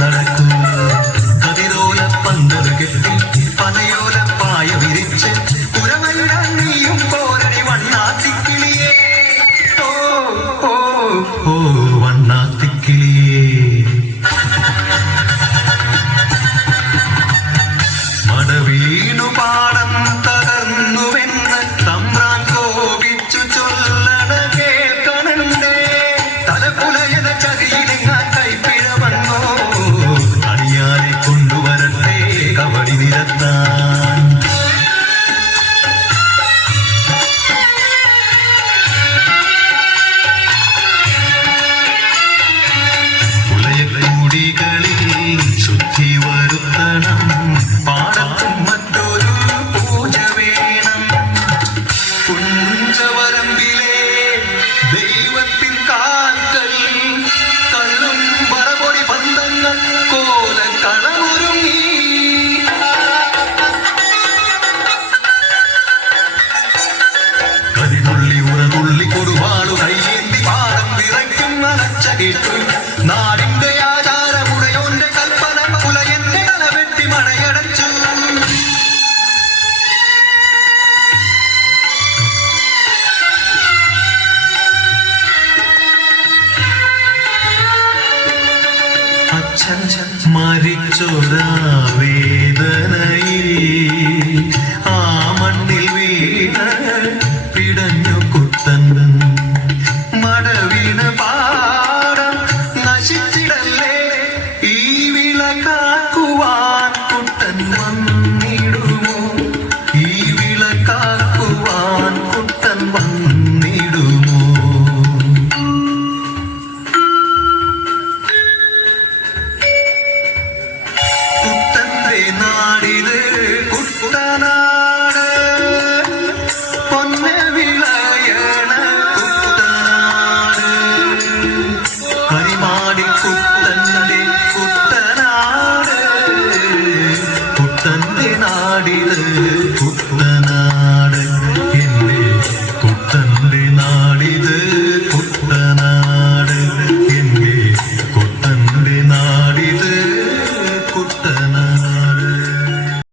നടക്കൂ. കതിരോല പന്തൽ കെട്ടി പനയോല പായ വിരിച്ച് പുറമല്ലാൻ നീയും പോരടി വണ്ണാത്തിക്കിളിയേ. ഓ ഓ ഓ വണ്ണാത്തിക്കിളിയേ. മടവീണു പാടം തകർന്നുവെന്ന് തമ്പ്രാൻ കോപിച്ചു ചൊല്ലണ കേൾക്കണണ്ടേ. തലപുലയത ചതിയിലെങ്ങാൻ കൈപ്പിഴ വന്നോ. അണിയാനെ കൊണ്ടുവരട്ടെ കബഡി നിരത്താൻ. പുലയക്കൂടികളിൽ ശുദ്ധി വരുത്തണം. പാടത്തും മറ്റൊരു പൂജ വേണം. കുഞ്ചവരമ്പിലെ ദൈവത്തിൻ കാൽക്കൽ കള്ളും പറപൊടി ബന്ധങ്ങൾ കോല കളമൊരുങ്ങി. കരിതുള്ളി ഉറതുള്ളി കൊടുവാളു കയ്യേന്തി പാടം വിറയ്ക്കും നനച്ച കേട്ടു. നാടിന്റെ ആചാരമുടയോന്റെ കൽപ്പന പുലയന്റെ തലവെട്ടി മണയടച്ചു. അച്ഛൻ മരിച്ചൊരാ വേദനയിൽ ആ മണ്ണിൽ വീണ പിടഞ്ഞു കുത്തൻ. മടവീണ പാടം നശിച്ചിടല്ലേ. ഈ വിള കാക്കുവാൻ കുട്ടൻ വന്നിടുമോ. ഈ വിള കാക്കുവാൻ കുട്ടൻ വന്നിടുമോ. കുട്ടന്റെ നാടിത് കുട്ടനാട്. പൊന്നെ വിളയണ കുട്ടനാട്. കരിമാടി കുട്ടന്റെ കുട്ടനാട്. കുട്ടന്റെ നാടിത് കുട്ടനാട്.